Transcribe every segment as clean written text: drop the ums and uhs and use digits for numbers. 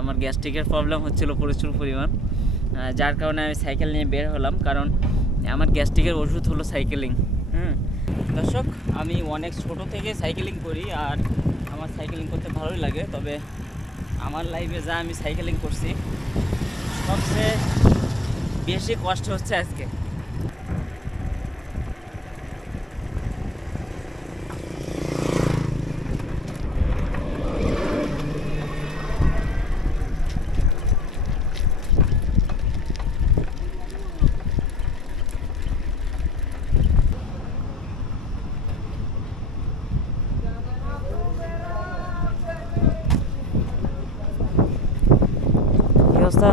আমার গ্যাস্ট্রিকের প্রবলেম হচ্ছিল প্রচুর পরিমাণ, যার কারণে আমি সাইকেল নিয়ে বের হলাম, কারণ আমার গ্যাস্ট্রিকের ওষুধ হলো সাইকেলিং। দর্শক, আমি অনেক ছোট থেকে সাইকেলিং করি আর আমার সাইকেলিং করতে ভালোই লাগে। তবে আমার লাইফে যা আমি সাইকেলিং করছি সবচেয়ে বেশি কষ্ট হচ্ছে আজকে। কি অবস্থা?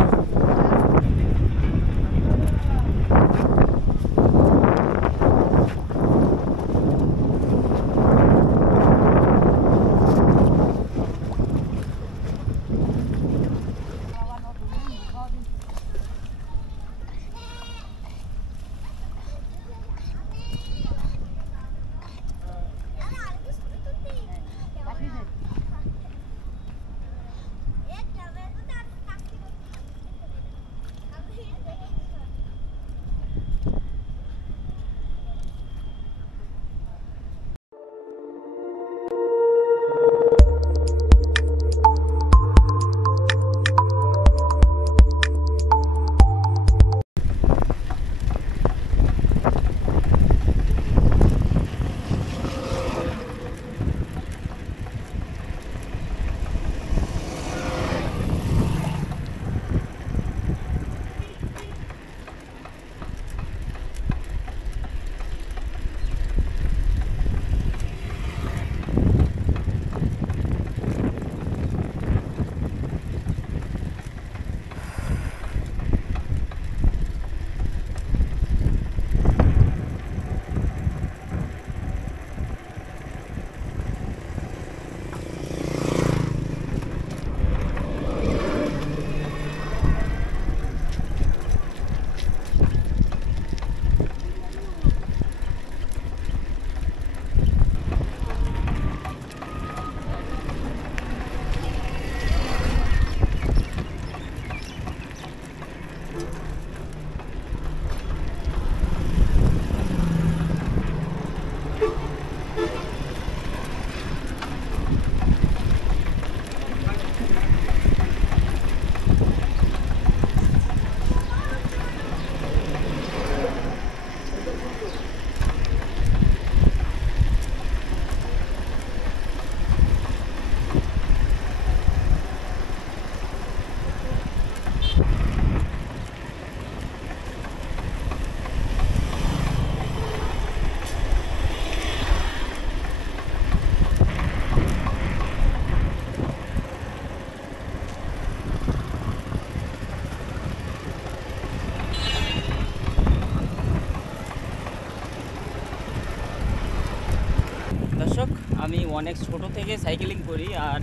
দর্শক, আমি অনেক ছোট থেকে সাইকেলিং করি আর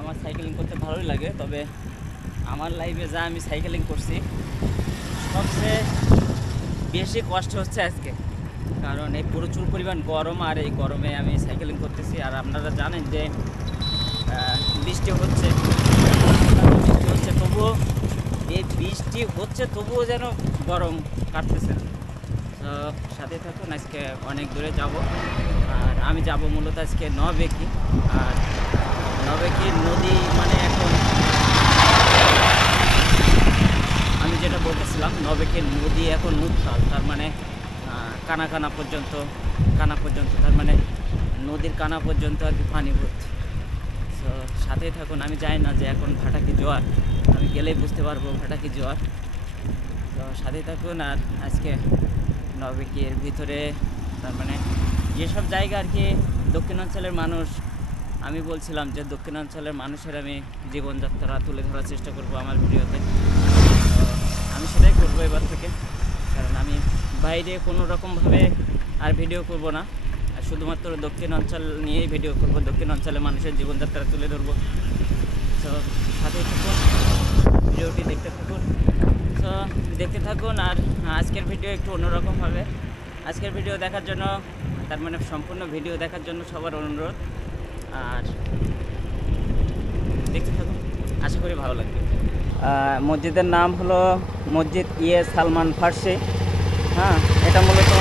আমার সাইকেলিং করতে ভালোই লাগে। তবে আমার লাইফে যা আমি সাইকেলিং করছি সবচেয়ে বেশি কষ্ট হচ্ছে আজকে, কারণ এই প্রচুর পরিমাণ গরম আর এই গরমে আমি সাইকেলিং করতেছি। আর আপনারা জানেন যে বৃষ্টি হচ্ছে তবুও তবুও যেন গরম কাটতেছে না। তো সাথে থাকুন, আজকে অনেক দূরে যাব আর আমি যাব মূলত আজকে নবেকি। আর নবেকি নদী মানে এখন আমি যেটা বলতেছিলাম, নবেকির নদী এখন উত্তাল, তার মানে কানা পর্যন্ত তার মানে নদীর কানা পর্যন্ত আর কি পানি ভর্তি। তো সাথেই থাকুন, আমি জানি না যে এখন ভাটা কি জোয়ার, আমি গেলেই বুঝতে পারবো ভাটা কি জোয়ার। তো সাথেই থাকুন। আর আজকে নবেকির ভিতরে তার মানে যেসব জায়গা আর কি দক্ষিণাঞ্চলের মানুষ, আমি বলছিলাম যে দক্ষিণাঞ্চলের মানুষের আমি জীবনযাত্রা তুলে ধরার চেষ্টা করব আমার ভিডিওতে। আমি সেটাই করবো এবার থেকে, কারণ আমি বাইরে কোনো রকমভাবে আর ভিডিও করব না, আর শুধুমাত্র দক্ষিণাঞ্চল নিয়েই ভিডিও করব, দক্ষিণাঞ্চলের মানুষের জীবনযাত্রা তুলে ধরবো। তো সাথেই থাকুন, ভিডিওটি দেখতে থাকুন। তো দেখতে থাকুন। আর আজকের ভিডিও একটু অন্যরকম হবে। আজকের ভিডিও দেখার জন্য, তার মানে সম্পূর্ণ ভিডিও দেখার জন্য সবার অনুরোধ, আর দেখতে থাকুন। আশা করি ভালো লাগবে। মসজিদের নাম হলো মসজিদ সালমান ফার্সি। হ্যাঁ, এটা মূলত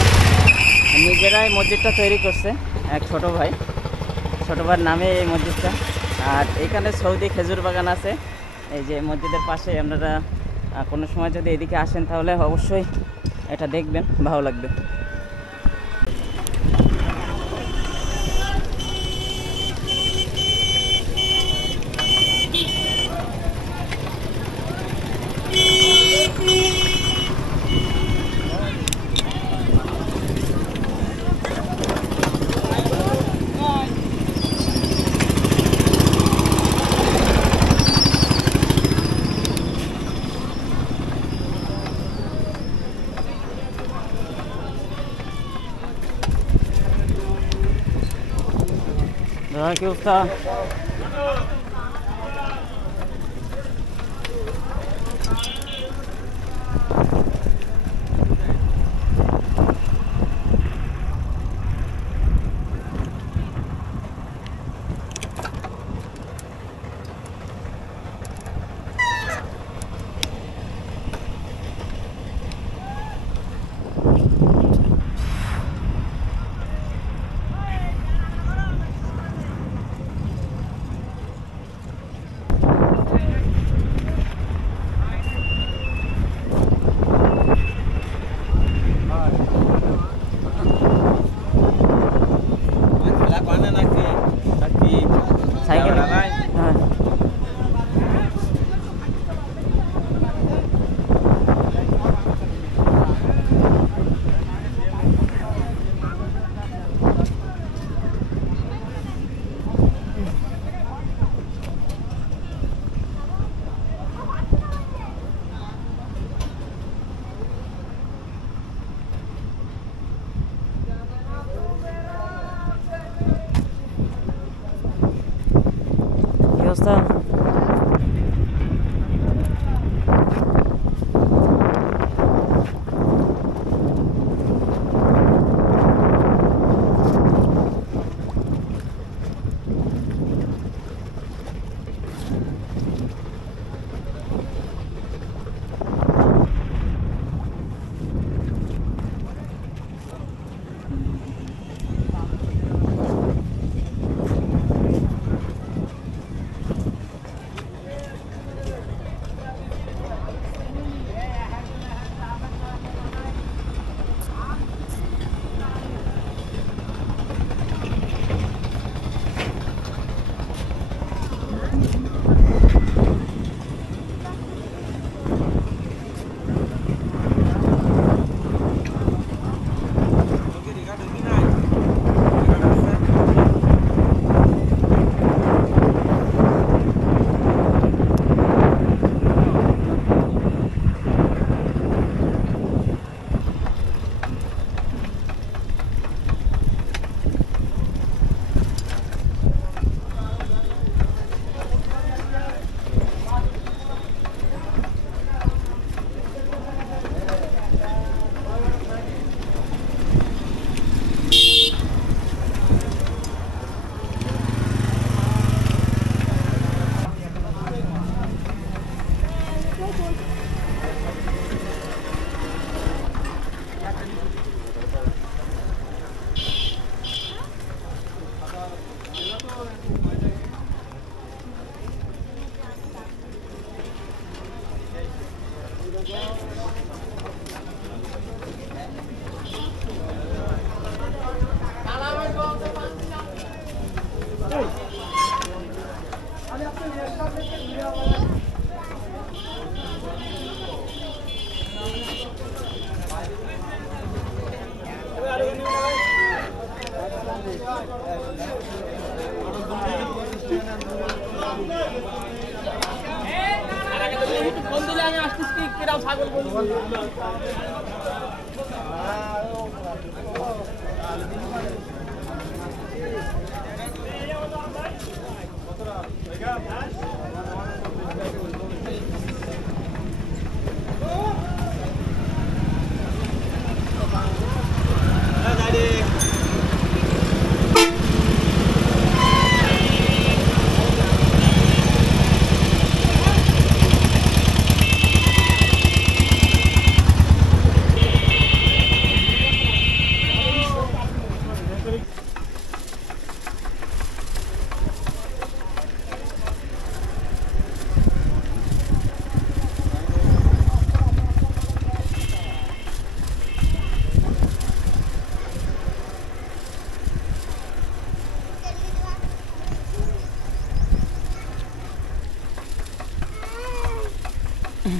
নিজেরাই মসজিদটা তৈরি করছে এক ছোটো ভাইয়ের নামে এই মসজিদটা। আর এখানে সৌদি খেজুর বাগান আছে এই যে মসজিদের পাশে। আপনারা কোনো সময় যদি এদিকে আসেন তাহলে অবশ্যই এটা দেখবেন, ভালো লাগবে। কি অবস্থা? অবস্থা? এই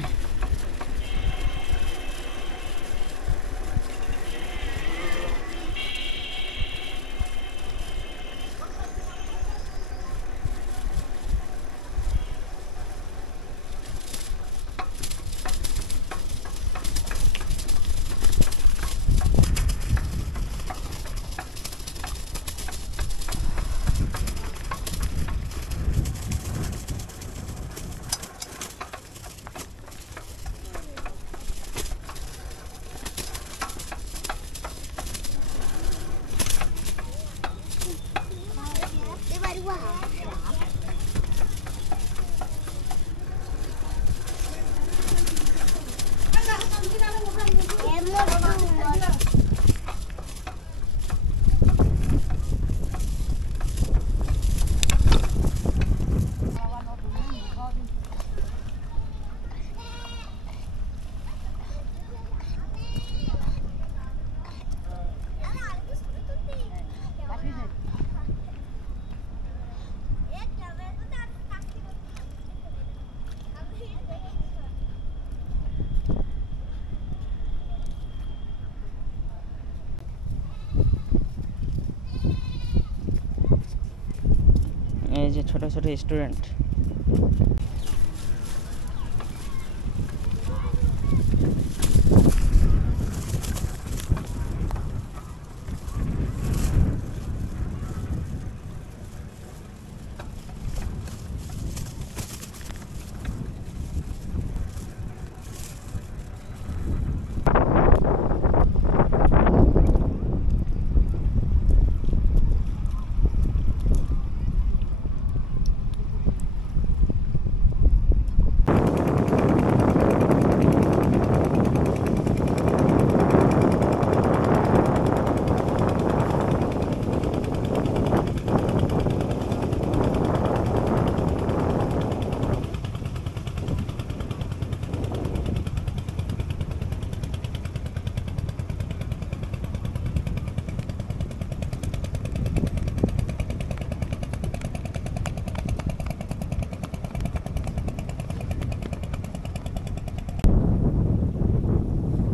যে ছোট ছোট স্টুডেন্ট।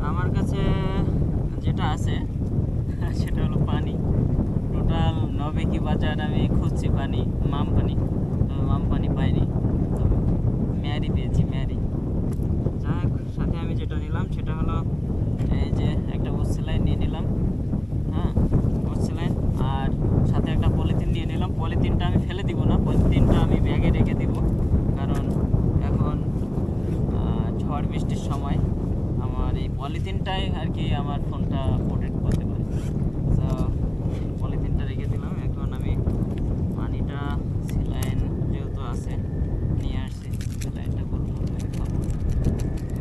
আমার কাছে যেটা আছে সেটা হলো পানি। টোটাল নবেকি বাজার আমি খুঁজছি পানি, মাম পানি পাইনি, তো মেয়ারি পেয়েছি, মেয়ারি। যাই হোক, সাথে আমি যেটা নিলাম সেটা হলো এই যে একটা ওসিলাইন নিয়ে নিলাম, হ্যাঁ ওসিলাইন, আর সাথে একটা পলিথিন নিয়ে নিলাম। পলিথিনটা আমি ফেলে দিব না, পলিথিনটা আমি ব্যাগে রেখে দিব, কারণ এখন ঝড় বৃষ্টির সময় আমার এই পলিথিনটাই আর কি আমার ফোনটা প্রোটেক্ট করতে পারে। তো পলিথিনটা রেখে দিলাম। এখন আমি পানিটা, স্যালাইন যেহেতু আছে নিয়ে আসছি, স্যালাইনটা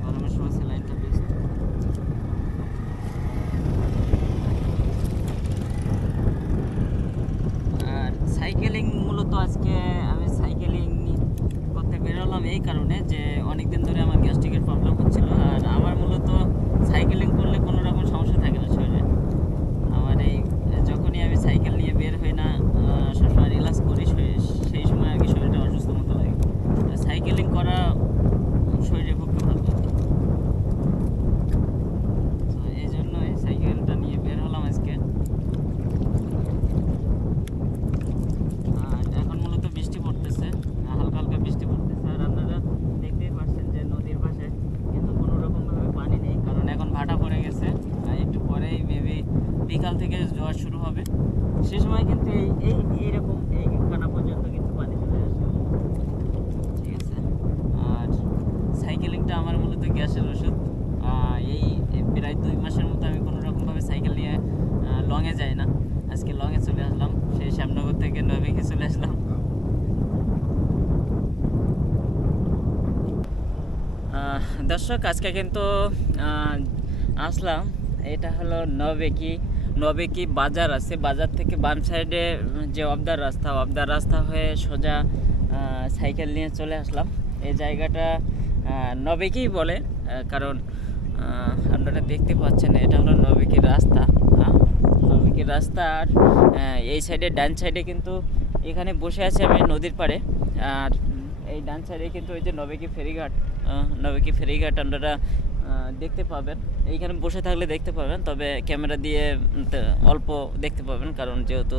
গরমের সময় স্যালাইনটা বেস্ট। আর সাইকেলিং, মূলত আজকে আমি সাইকেলিং করতে বেরোলাম এই কারণে যে অনেকদিন ধরে আমার গ্যাস্ট্রিকের প্রবলেম হচ্ছিল। আর আমার মূলত সাইকেলিং করলে কোনো রকম সমস্যা থাকে না শরীরে। আমার এই যখনই আমি সাইকেল নিয়ে বের হই না, সবসময় রিল্যাক্স করি, সেই সময় আর কি শরীরটা অসুস্থ মতো লাগে। সাইকেলিং করা শরীরের পক্ষে ভালো। তো এই জন্যই সাইকেলটা নিয়ে বের হলাম আজকে। আর এখন মূলত বৃষ্টি পড়তেছে, হালকা হালকা বৃষ্টি পড়তেছে। আর আপনারা দেখতেই পাচ্ছেন যে নদীর পাশে কিন্তু কোনো রকমভাবে পানি নেই, কারণ এখন ভাটা পড়ে গেছে। একটু পরেই মেবি বিকাল থেকে জোয়ার শুরু হবে, সে সময় কিন্তু এইরকম এই কানা পর্যন্ত কিন্তু পানি চলে আসে, ঠিক আছে। আর সাইকেলিংটা আমার মূলত গ্যাসের ওষুধ। এই প্রায় 2 মাসের মতো আমি কোনো রকমভাবে সাইকেল নিয়ে লংয়ে যাই না। আজকে লংয়ে চলে আসলাম, সেই শ্যামনগর থেকে নবেকে চলে আসলাম। দর্শক, আজকে কিন্তু আসলাম, এটা হলো নবেকি বাজার আছে। বাজার থেকে বাম সাইডে যে অবদার রাস্তা হয়ে সোজা সাইকেল নিয়ে চলে আসলাম। এই জায়গাটা নবেকিই বলে, কারণ আপনারা দেখতে পাচ্ছেন এটা হলো নবেকির রাস্তা। আর এই সাইডে, ডান সাইডে কিন্তু এখানে বসে আছি আমি নদীর পাড়ে। আর এই ডান সাইডে কিন্তু ওই যে নবেকি ফেরিঘাট আপনারা দেখতে পাবেন। এইখানে বসে থাকলে দেখতে পাবেন, তবে ক্যামেরা দিয়ে অল্প দেখতে পাবেন, কারণ যেহেতু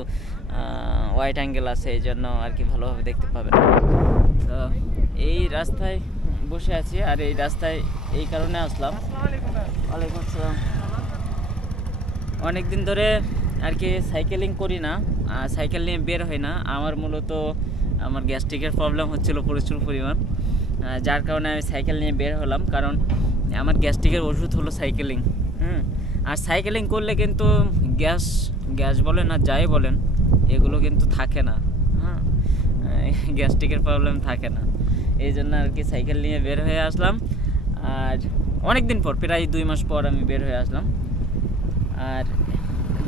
ওয়াইড অ্যাঙ্গেল আছে এই জন্য আর কি ভালোভাবে দেখতে পাবেন। তো এই রাস্তায় বসে আছি, আর এই রাস্তায় এই কারণে আসলাম। ওয়ালাইকুম আসসালাম। অনেক দিন ধরে আর কি সাইকেলিং করি না, সাইকেল নিয়ে বের হয় না। আমার মূলত আমার গ্যাস্ট্রিকের প্রবলেম হচ্ছিল প্রচুর পরিমাণ, যার কারণে আমি সাইকেল নিয়ে বের হলাম, কারণ আমার গ্যাস্ট্রিকের ওষুধ হলো সাইকেলিং। আর সাইকেলিং করলে কিন্তু গ্যাস বলেন আর যাই বলেন এগুলো কিন্তু থাকে না, গ্যাস্ট্রিকের প্রবলেম থাকে না। এই জন্য আর কি সাইকেল নিয়ে বের হয়ে আসলাম, আর অনেক দিন পর, প্রায় 2 মাস পর আমি বের হয়ে আসলাম। আর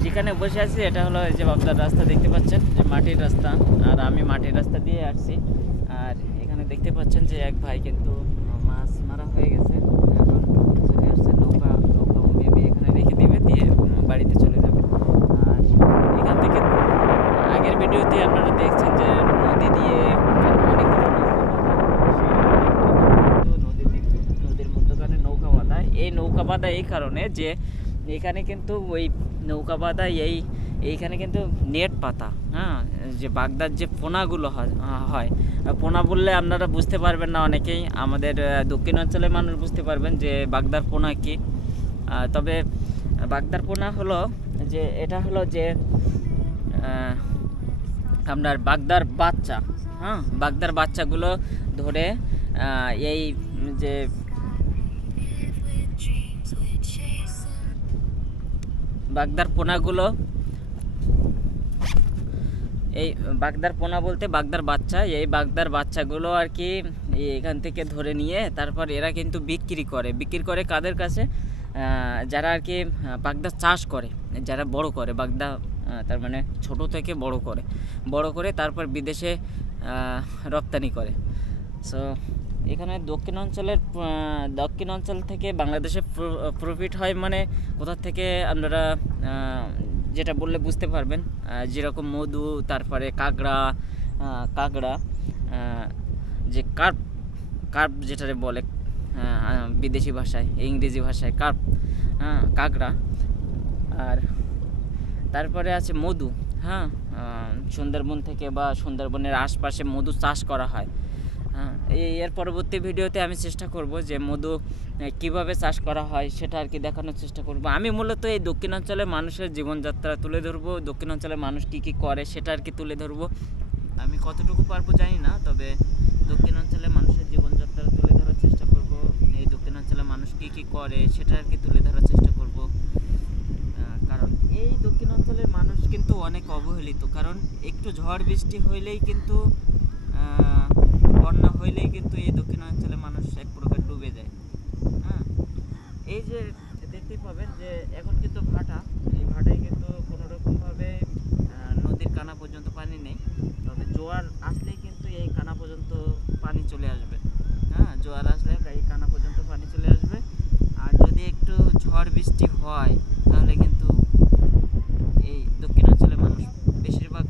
যেখানে বসে আছি এটা হলো এই যে বাগদার রাস্তা দেখতে পাচ্ছেন, যে মাটির রাস্তা, আর আমি মাটির রাস্তা দিয়ে আসছি। আর এখানে দেখতে পাচ্ছেন যে এক ভাই কিন্তু মাছ মারা হয়ে গেছে, এখন চলে আসছে নৌকা মেবি এখানে রেখে দেবে, দিয়ে বাড়িতে চলে যাবে। আর এখান থেকে আগের ভিডিওতে আপনারা দেখছেন যে নদী দিয়ে অনেকগুলো নদীর মধ্যখানে নৌকা বাঁধা। এই নৌকা বাঁধা এই কারণে যে এখানে কিন্তু ওই নৌকা বাঁধা এইখানে কিন্তু নেট পাতা, যে বাগদার যে পোনাগুলো হয়, পোনা বললে আপনারা বুঝতে পারবেন না অনেকেই, আমাদের দক্ষিণ অঞ্চলের মানুষ বুঝতে পারবেন যে বাগদার পোনা কি। তবে বাগদার পোনা হলো যে এটা হলো যে আপনার বাগদার বাচ্চা, বাগদার বাচ্চাগুলো ধরে এই যে বাগদার পোনাগুলো, এই বাগদার পোনা বলতে বাগদার বাচ্চা, এই বাগদার বাচ্চাগুলো আর কি এখান থেকে ধরে নিয়ে তারপর এরা কিন্তু বিক্রি করে কাদের কাছে, যারা আর কি বাগদা চাষ করে, যারা বড় করে বাগদা, তার মানে ছোট থেকে বড় করে তারপর বিদেশে রপ্তানি করে। সো এখানে দক্ষিণ অঞ্চল থেকে বাংলাদেশে প্রফিট হয়, মানে কোথা থেকে আপনারা যেটা বললে বুঝতে পারবেন, যেরকম মধু, তারপরে কাঁকড়া, যে কার্প যেটারে বলে বিদেশি ভাষায়, ইংরেজি ভাষায় কার্প, কাঁকড়া। আর তারপরে আছে মধু, সুন্দরবন থেকে বা সুন্দরবনের আশপাশে মধু চাষ করা হয়। এর পরবর্তী ভিডিওতে আমি চেষ্টা করব যে মধু কিভাবে চাষ করা হয় সেটা আর কি দেখানোর চেষ্টা করব। আমি মূলত এই দক্ষিণাঞ্চলের মানুষের জীবনযাত্রা তুলে ধরবো, দক্ষিণাঞ্চলের মানুষ কী করে সেটা আর কি তুলে ধরবো। আমি কতটুকু পারবো জানি না, তবে দক্ষিণাঞ্চলের মানুষের জীবনযাত্রা তুলে ধরার চেষ্টা করব। এই দক্ষিণাঞ্চলের মানুষ কী করে সেটা আর কি তুলে ধরার চেষ্টা করব, কারণ এই দক্ষিণাঞ্চলের মানুষ কিন্তু অনেক অবহেলিত। কারণ একটু ঝড় বৃষ্টি হইলেই কিন্তু, বন্যা হইলেই কিন্তু এই দক্ষিণাঞ্চলের মানুষ এক প্রকার ডুবে যায়। এই যে দেখতেই পাবেন যে এখন কিন্তু এই ভাটায় কিন্তু কোনোরকমভাবে নদীর কানা পর্যন্ত পানি নেই, তবে জোয়ার আসলেই কিন্তু এই কানা পর্যন্ত পানি চলে আসবে। জোয়ার আসলে এই কানা পর্যন্ত পানি চলে আসবে, আর যদি একটু ঝড় বৃষ্টি হয় তাহলে কিন্তু এই দক্ষিণাঞ্চলের মানুষ বেশিরভাগ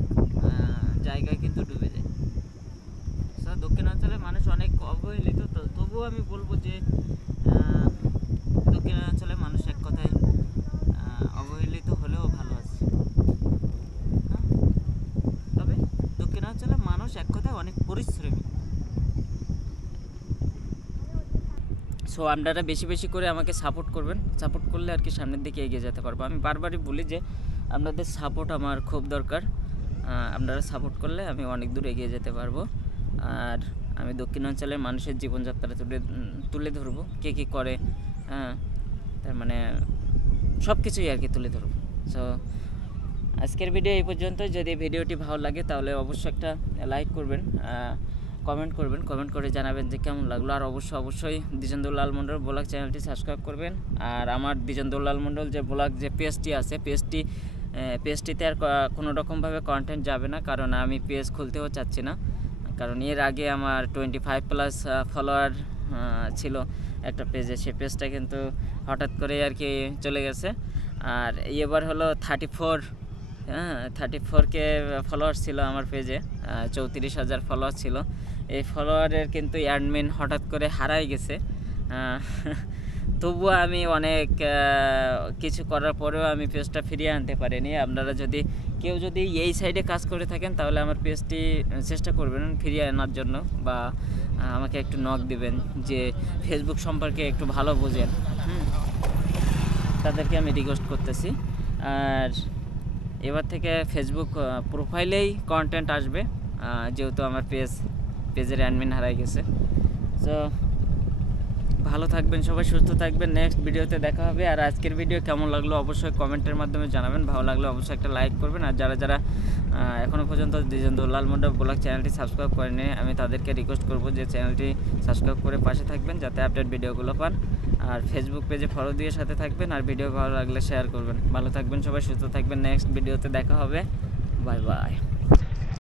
জায়গায় কিন্তু ডুবে যায়। দক্ষিণাঞ্চলের মানুষ অনেক অবহেলিত, তবুও আমি বলবো যে দক্ষিণাঞ্চলের মানুষ এক কথায় অবহেলিত হলেও ভালো আছে। তবে দক্ষিণাঞ্চলের মানুষ এক কথায় অনেক পরিশ্রমী। সো আপনারা বেশি করে আমাকে সাপোর্ট করবেন, সাপোর্ট করলে আর কি সামনের দিকে এগিয়ে যেতে পারবো। আমি বারবারই বলি যে আপনাদের সাপোর্ট আমার খুব দরকার, আপনারা সাপোর্ট করলে আমি অনেক দূর এগিয়ে যেতে পারবো। আর আমি দক্ষিণাঞ্চলের মানুষের জীবনযাত্রা তুলে ধরবো, কে করে, তার মানে সব কিছুই আর কি তুলে ধরবো। সো আজকের ভিডিও এই পর্যন্ত। যদি ভিডিওটি ভালো লাগে তাহলে অবশ্যই একটা লাইক করবেন, কমেন্ট করে জানাবেন যে কেমন লাগলো। আর অবশ্যই দ্বিজেন্দ্রলাল মণ্ডল ব্লগ চ্যানেলটি সাবস্ক্রাইব করবেন। আর আমার দ্বিজেন্দ্রলাল মণ্ডল যে ব্লগ যে পেজটি আছে, পেজটিতে আর কোনো রকমভাবে কন্টেন্ট যাবে না, কারণ আমি পেজ খুলতেও চাচ্ছি না। কারণ এর আগে আমার 25+ ফলোয়ার ছিল একটা পেজে, সেই পেজটা কিন্তু হঠাৎ করে আর কি চলে গেছে। আর এবার হলো 34K ফলোয়ার ছিল আমার পেজে, 34,000 ফলোয়ার ছিল। এই ফলোয়ারের কিন্তু অ্যাডমিন হঠাৎ করে হারাই গেছে। তবুও আমি অনেক কিছু করার পরেও আমি পেজটা ফিরিয়ে আনতে পারিনি। আপনারা কেউ যদি এই সাইডে কাজ করে থাকেন তাহলে আমার পেজটি চেষ্টা করবেন ফিরিয়ে আনার জন্য, বা আমাকে একটু নক দিবেন যে ফেসবুক সম্পর্কে একটু ভালো বোঝেন। তাদেরকে আমি রিকোয়েস্ট করতেছি। আর এবার থেকে ফেসবুক প্রোফাইলেই কন্টেন্ট আসবে, যেহেতু আমার পেজের অ্যাডমিন হারাই গেছে। তো ভালো থাকবেন সবাই, সুস্থ থাকবেন। নেক্সট ভিডিওতে দেখা হবে। আর আজকের ভিডিও কেমন লাগলো অবশ্যই কমেন্টের মাধ্যমে জানাবেন। ভালো লাগলে অবশ্যই একটা লাইক করবেন। আর যারা এখনও পর্যন্ত দুলাল মুন্ডা ব্লগ চ্যানেলটি সাবস্ক্রাইব করেনি, আমি তাদেরকে রিকোয়েস্ট করব যে চ্যানেলটি সাবস্ক্রাইব করে পাশে থাকবেন যাতে আপডেট ভিডিওগুলো পান। আর ফেসবুক পেজে ফলো দিয়ে সাথে থাকবেন। আর ভিডিও ভালো লাগলে শেয়ার করবেন। ভালো থাকবেন সবাই, সুস্থ থাকবেন। নেক্সট ভিডিওতে দেখা হবে। Bye bye.